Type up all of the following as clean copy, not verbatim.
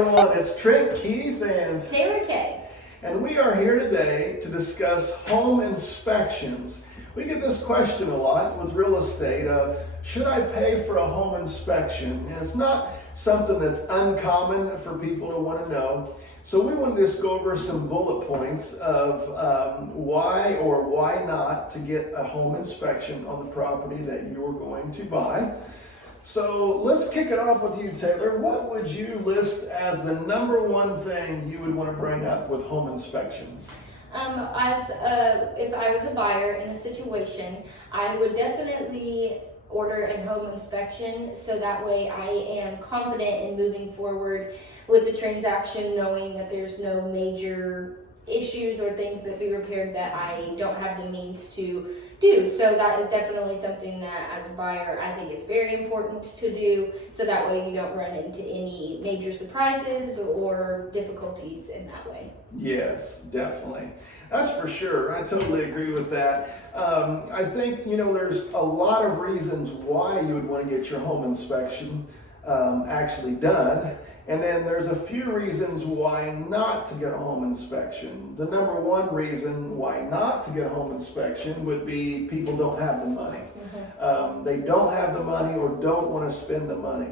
everyone, it's Trent Keith and Taylor Kay. And we are here today to discuss home inspections. We get this question a lot with real estate of, should I pay for a home inspection? And it's not something that's uncommon for people to want to know. So we want to just go over some bullet points of why or why not to get a home inspection on the property that you're going to buy. So let's kick it off with you, Taylor. What would you list as the number one thing you would want to bring up with home inspections? If I was a buyer in a situation, I would definitely order a home inspection so that way I am confident in moving forward with the transaction, knowing that there's no major issues or things that be repaired that I don't have the means to do. So that is definitely something that as a buyer I think is very important to do, so that way you don't run into any major surprises or difficulties in that way. Yes, definitely. That's for sure. I totally agree with that. I think, there's a lot of reasons why you would want to get your home inspection actually done. And then there's a few reasons why not to get a home inspection. The number one reason why not to get a home inspection would be people don't have the money. They don't have the money or don't want to spend the money.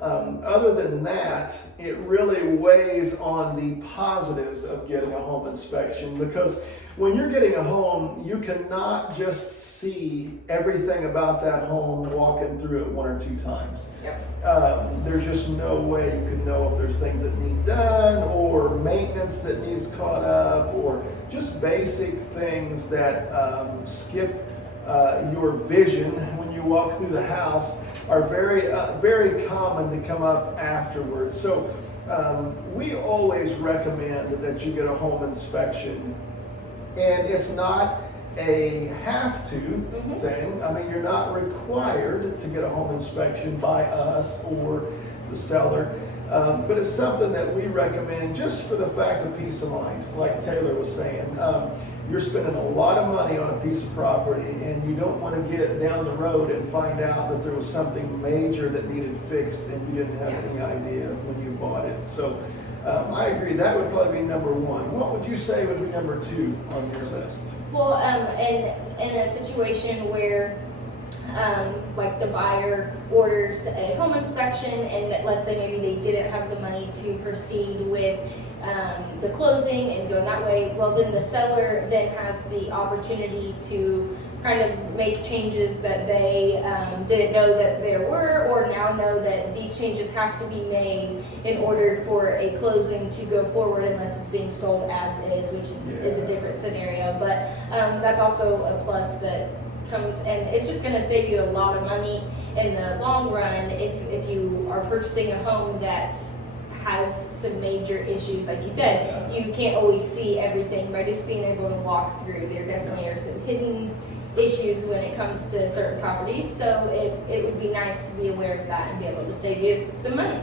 Other than that, it really weighs on the positives of getting a home inspection, because when you're getting a home, you cannot just see everything about that home walking through it one or two times. Yep. There's just no way you can know if there's things that need done or maintenance that needs caught up or just basic things that skip your vision when you walk through the house are very common to come up afterwards. So we always recommend that you get a home inspection, and it's not a have to thing. I mean, you're not required to get a home inspection by us or the seller, but it's something that we recommend just for the fact of peace of mind. Like Taylor was saying, you're spending a lot of money on a piece of property and you don't want to get down the road and find out that there was something major that needed fixed and you didn't have any idea when you bought it. So I agree, that would probably be number one. What would you say would be number two on your list? Well, in a situation where like the buyer orders a home inspection and let's say maybe they didn't have the money to proceed with the closing and going that way, well then the seller then has the opportunity to kind of make changes that they didn't know that there were, or now know that these changes have to be made in order for a closing to go forward, unless it's being sold as is, which is a different scenario. But that's also a plus that comes, and it's just going to save you a lot of money in the long run if you are purchasing a home that has some major issues. Like you said, you can't always see everything by just being able to walk through. There definitely are some hidden issues when it comes to certain properties, so it would be nice to be aware of that and be able to save you some money.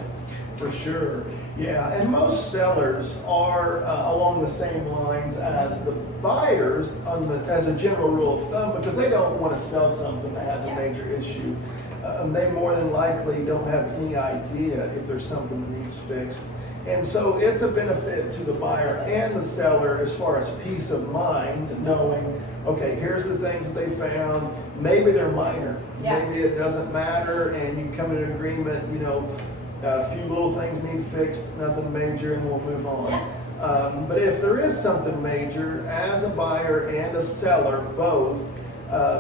For sure, yeah, and most sellers are along the same lines as the buyers as a general rule of thumb, because they don't want to sell something that has a major issue. They more than likely don't have any idea if there's something that needs fixed. And so it's a benefit to the buyer and the seller as far as peace of mind, knowing, okay, here's the things that they found. Maybe they're minor. Maybe it doesn't matter, and you come to an agreement, a few little things need fixed, nothing major, and we'll move on. But if there is something major, as a buyer and a seller,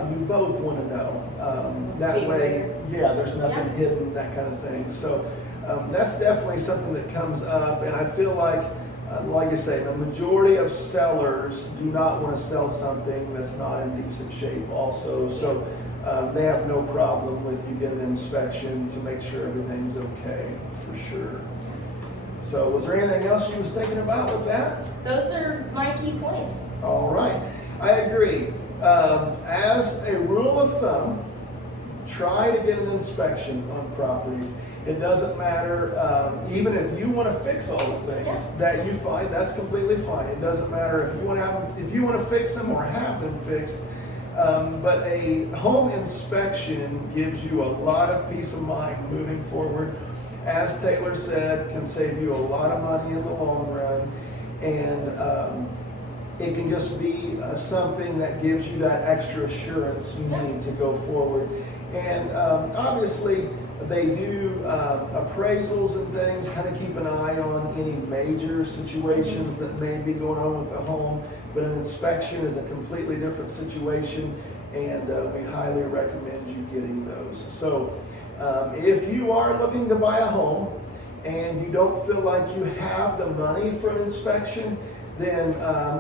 you both want to know. That way, there's nothing hidden, that kind of thing. So that's definitely something that comes up, and I feel like I say, the majority of sellers do not want to sell something that's not in decent shape also. So they have no problem with you getting an inspection to make sure everything's okay, for sure. So was there anything else you was thinking about with that? Those are my key points. All right, I agree. As a rule of thumb, try to get an inspection on properties. It doesn't matter, even if you want to fix all the things that you find, that's completely fine. It doesn't matter if you want to fix them or have them fixed. But a home inspection gives you a lot of peace of mind moving forward. as Taylor said, can save you a lot of money in the long run. And it can just be something that gives you that extra assurance you need to go forward. And obviously, they do appraisals and things, kind of keep an eye on any major situations that may be going on with the home. But an inspection is a completely different situation, and we highly recommend you getting those. So if you are looking to buy a home and you don't feel like you have the money for an inspection, then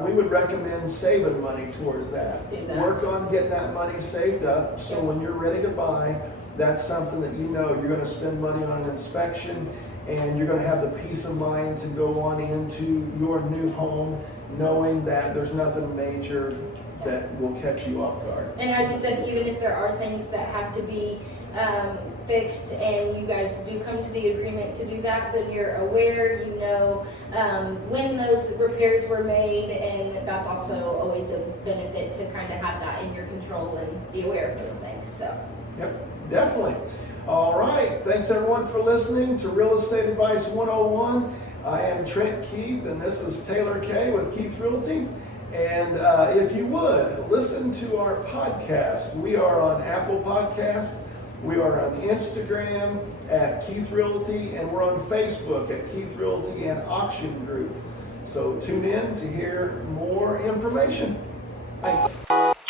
we would recommend saving money towards that. Work on getting that money saved up, so when you're ready to buy, that's something that you know you're going to spend money on an inspection, and you're going to have the peace of mind to go on into your new home knowing that there's nothing major that will catch you off guard. And as you said, even if there are things that have to be fixed and you guys do come to the agreement to do that, then you're aware, you know when those repairs were made, and that's also always a benefit to kind of have that in your control and be aware of those things. So. Yep, definitely. All right, thanks everyone for listening to Real Estate Advice 101. I am Trent Keith, and this is Taylor Kay with Keith Realty. And if you would, listen to our podcast. We are on Apple Podcasts. We are on Instagram at Keith Realty, and we're on Facebook at Keith Realty and Auction Group. So tune in to hear more information. Thanks.